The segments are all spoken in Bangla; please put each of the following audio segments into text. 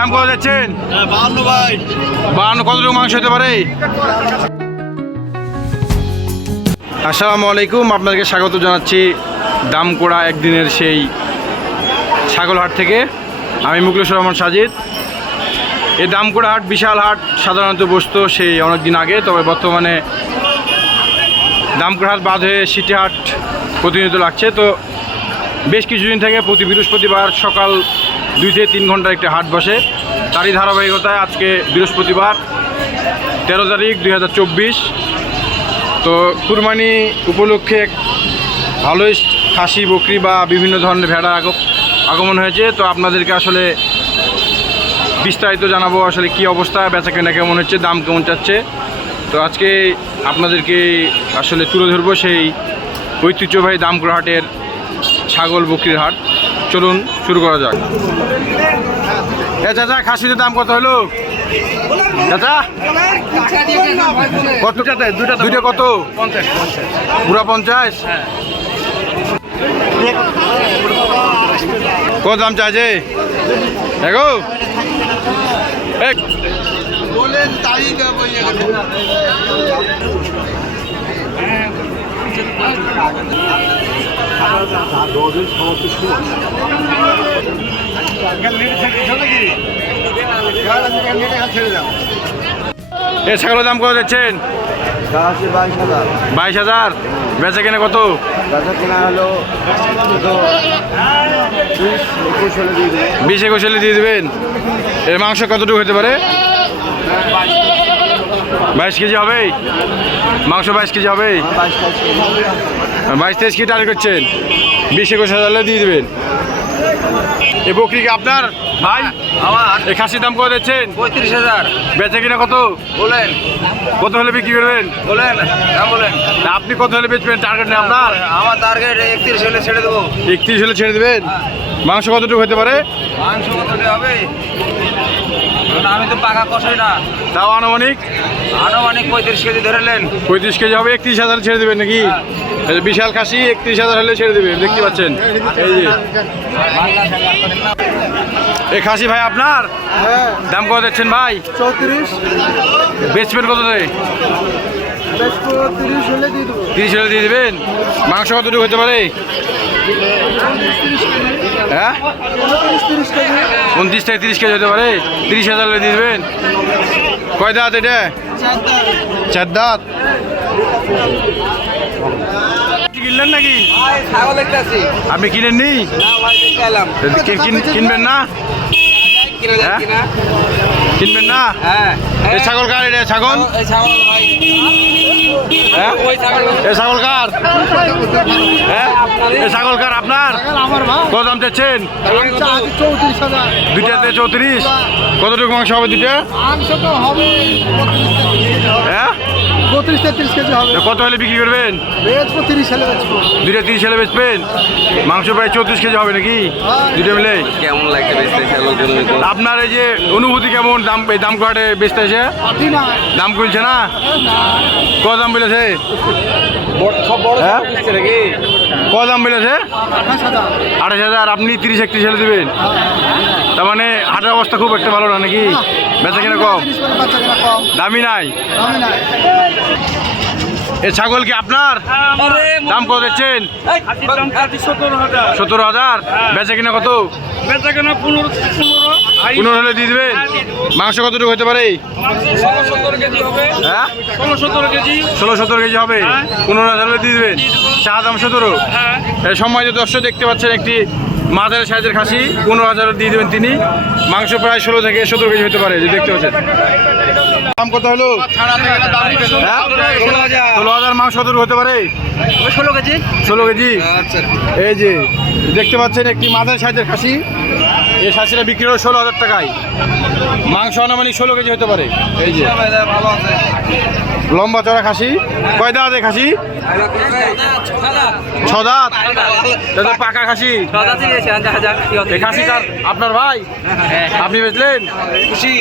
দাম কত যাচ্ছেন? 52 ভাই। 52 কতটুকু মাংস হতে পারে? আসসালামু আলাইকুম, আপনাদেরকে স্বাগত জানাচ্ছি দামকোড়া একদিনের সেই ছাগলহাট থেকে। আমি মুখলেসুর রহমান সাজিদ। এই দামকোড়া হাট বিশাল হাট, সাধারণত বসতো সেই অনেক দিন আগে, তবে বর্তমানে দামকোড়া হাট বাদ হয়ে সিটি হাট প্রতিনিয়ত লাগছে। তো বেশ কিছুদিন থেকে প্রতি বৃহস্পতিবার সকাল 2 থেকে 3 ঘন্টার একটি হাট বসে। তারই ধারাবাহিকতায় আজকে বৃহস্পতিবার 13 তারিখ 2024। তো কুরবানি উপলক্ষে ভালোই খাসি, বকরি বা বিভিন্ন ধরনের ভেড়া আগমন হয়েছে। তো আপনাদেরকে আসলে বিস্তারিত জানাবো আসলে কি অবস্থা, বেচা কেনা কেমন হচ্ছে, দাম কেমন চাচ্ছে। তো আজকে আপনাদেরকে আসলে তুলে ধরবো সেই ঐতিহ্যবাহী দামকোড়া হাটের ছাগল বকরির হাট। চলুন শুরু করা যাক। চাচা, খাসির দাম কত হলো চাচা? কত দুইটা কত? 50। পুরা 50? কত দাম চাইছে? দেখো বলেন তারিখ এ ছাগলের দাম কত যাচ্ছেন? 22,000। বেচা কেনা কত? কেনা হলো 20-21 হলে দিয়ে দেবেন। এর মাংস কতটুকু হতে পারে? 22 কেজি হবে মাংস? 22 কেজি হবে? 22-23 কেজি টার্গেট করছেন। 20-21 হাজার দিয়ে দেবেন। এ বকরি কি আপনার ভাই? আমার। এই খাসির দাম কত দিচ্ছেন? 35,000। বেচা কিনা কত? বলেন কত হলে বিক্রি করবেন? বলেন দাম বলেন। আপনি কত হলে বেচবেন? টার্গেট নেই আপনার? আমার টার্গেট 31 হলে ছেড়ে দেবো। 31 হলে ছেড়ে দেবেন। মাংস কতটুকু হতে পারে? মাংস কত হবে? আমি তো পাকা কষাই না। তাও আনুমানিক 35 কেজি ধরে নেন। 35 কেজি হবে। 31,000 ছেড়ে দেবেন নাকি? এই যে বিশাল খাসি 31,000 হলে ছেড়ে দেবেন, দেখতে পাচ্ছেন। এই যে এই খাসি ভাই আপনার? দাম কত দিচ্ছেন ভাই? 34। বেচবেন কততে? 30 হলে দিয়ে দেবেন। মাংস কতটুকু হতে পারে? হ্যাঁ, 29 থেকে 30 কেজি হতে পারে। 30,000 হলে দিয়ে দেবেন। কয় দাঁত এটা? 4 দাঁত। কিনলেন নাকি? ছাগল একটা আছে। আপনি কিনেননি? না ভাই দেখে এলাম। কিনবেন না? কিনে দেন হ্যাঁ? কিনা? কিনবেন না? হ্যাঁ। এই ছাগল কার? এটা ছাগল? এই ছাগল ভাই। হ্যাঁ, ওই ছাগল। এই ছাগল কার? হ্যাঁ, এই ছাগল কার আপনার? আমার ভাই। কত দাম চাচ্ছেন? 34,000। দুইটাতে 34। কতটুকু মাংস হবে দুইটা? মাংস তো হবে হ্যাঁ, 32-33 কেজি হবে। কত হলে বিক্রি করবেন? বেচবো 30 হলে বেচবো। দুইটা 30 হলে বেচবেন। মাংস প্রায় 34 কেজি হবে নাকি দুইটা মিলে? কেমন লাগছে বেচতে ছাগল? আপনার এই যে অনুভূতি কেমন? দাম এই দাম কাটে বেচতে এসে দাম কমছে না? কত দাম বলেছে? সব বড় হ্যাঁ? বেচছে নাকি? কত দাম বলেছে? 28,000। আপনি 30-31 হলে দেবেন। তার মানে হাটের অবস্থা খুব একটা ভালো না নাকি? বেচা কিনা কম, দামি নাই। এ ছাগল কি আপনার? দাম কত দিচ্ছেন? 17,000। বেচা কিনা কত? 15 হলে দিয়ে দেবেন। মাংস কতটুকু হতে পারে? 16-17 কেজি হবে। হ্যাঁ, 16-17 কেজি। 16-17 কেজি হবে। 15,000 হলে দিয়ে দেবেন। চা দাম 17। এই সময় যে দর্শক দেখতে পাচ্ছেন একটি মাঝারি সাইজের খাসি, 15,000 দিয়ে দেবেন তিনি। মাংস প্রায় 16 থেকে 17 কেজি হতে পারে, যে দেখতে পাচ্ছেন। দাম কত হলো? হ্যাঁ, 16,000। মাংস কতটুকু হতে পারে? 16 কেজি। 16 কেজি। আচ্ছা। এই যে দেখতে পাচ্ছেন একটি মাঝারি সাইজের খাসি। এই খাসিটা বিক্রি হলো 16,000 টাকায়। মাংস আনুমানিক 16 কেজি হতে পারে। এই যে ভালো আছে। লম্বা চড়া খাসি। কয় দাঁত এই খাসি? 6 দাঁত। এটা তো পাকা খাসি। বেশি দেখা যাক কি হতে এই খাসি কার আপনার ভাই আপনি বেচলেন খুশি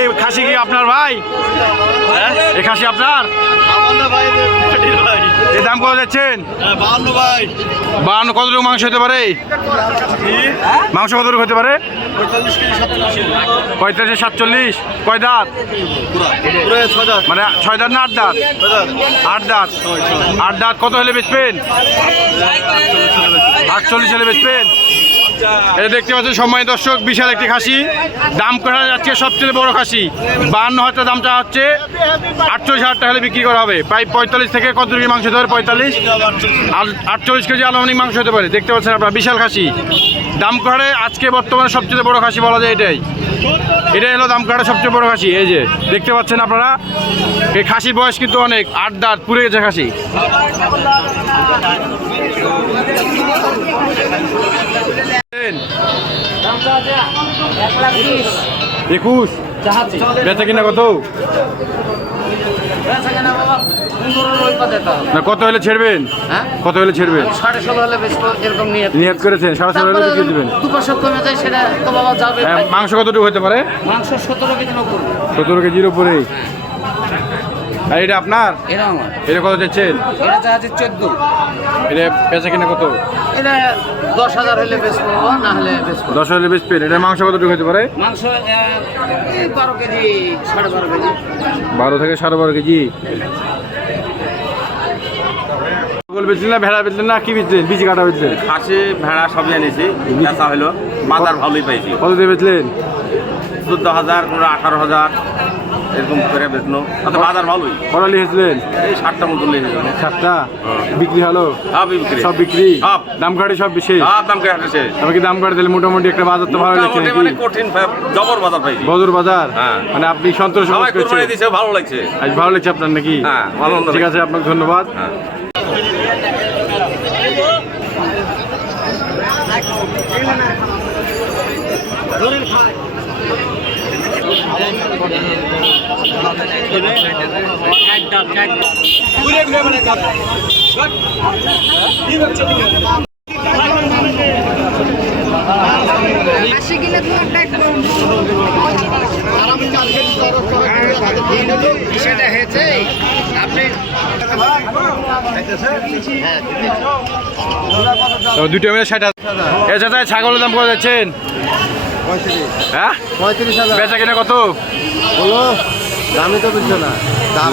এই খাসি কি আপনার ভাই এই খাসি আপনার এই দাম কত যাচ্ছেন 52 কতটুকু মাংস হতে পারে মাংস কতটুকু হতে পারে 45-47 কয় দাঁত মানে 6 দাঁত না 8 দাঁত 8 দাঁত 8 দাঁত কত হলে বেচবেন 48 হলে বেচবেন এই দেখতে পাচ্ছেন সম্মানিত দর্শক বিশাল একটি খাসি দাম করা যাচ্ছে সবচেয়ে বড় খাসি 52,000 দামটা হচ্ছে 48,000 টাকা হলে বিক্রি করা হবে প্রায় 45 থেকে কত কেজি মাংস হতে পারে 45 আর 48 কেজি আনুমানিক মাংস হতে পারে দেখতে পাচ্ছেন আপনারা বিশাল খাসি দাম করে আজকে বর্তমানে সবচেয়ে বড় খাসি বলা যায় এটাই হলো দাম কাটা সবচেয়ে বড় খাসি এই যে দেখতে পাচ্ছেন আপনারা এই খাসির বয়স কিন্তু অনেক 8 দাঁত পুড়ে গেছে খাসি একুশ বেচা কিনা কত না কত হলে ছেড়বেন কত হলে ছেড়বেন 16.5 হলে বেচবো এরকম নিয়ত করেছেন 16.5 হলে বিক্রি দিবেন 2% কমে যায় সেটা তো বাবা যাবে মাংস কতটুকু হতে পারে মাংস 17 কেজি উপর 17 কেজির উপরে আর এটা আপনার এটা আমার এটা কত চাচ্ছেন এটা চাচ্ছে 14 এটা বেচা কিনা কত এটা 10,000 হলে বেচবো না হলে বেচবো 10 হলে বেচবেন এটা মাংস কতটুকু হতে পারে মাংস 12 কেজি 12.5 কেজি 12 থেকে 12.5 কেজি বল বেচলেন না ভেড়া বেচলেন না কি বেচলেন বিচি কাটা বেচলেন খাসি ভেড়া সবই এনেছি বেচা হলো বাজার ভালোই পাইছি কত দিয়ে বেচলেন 14,000 কোনো 18,000 এরকম করে বেচলো তাতে বাজার ভালোই কটা লিখেছিলেন এই 60টা মতো লেগে গেল 7টা বিক্রি হলো সব বিক্রি সব বিক্রি সব। দাম কাটি সব বেশি সব দাম কে হাঁটেছে আমাকে দাম কাটি দিলে মোটামুটি একটা বাজার তো ভালো লাগছে মোটামুটি মানে কঠিন জবর বাজার পাইছি বদর বাজার হ্যাঁ। মানে আপনি সন্তোষ সবাই করছেন কুরবানি দিছে ভালো লাগছে আজ ভালো লাগছে আপনার নাকি হ্যাঁ, আনন্দ ঠিক আছে আপনাকে ধন্যবাদ হ্যাঁ। বিষয়টা হয়েছে আপনি দুটো মিলে 60 এ চাচা ছাগলের দাম কত যাচ্ছেন হ্যাঁ 35,000 বেচা কিনা কত বলো দামই তো বুঝছো না দাম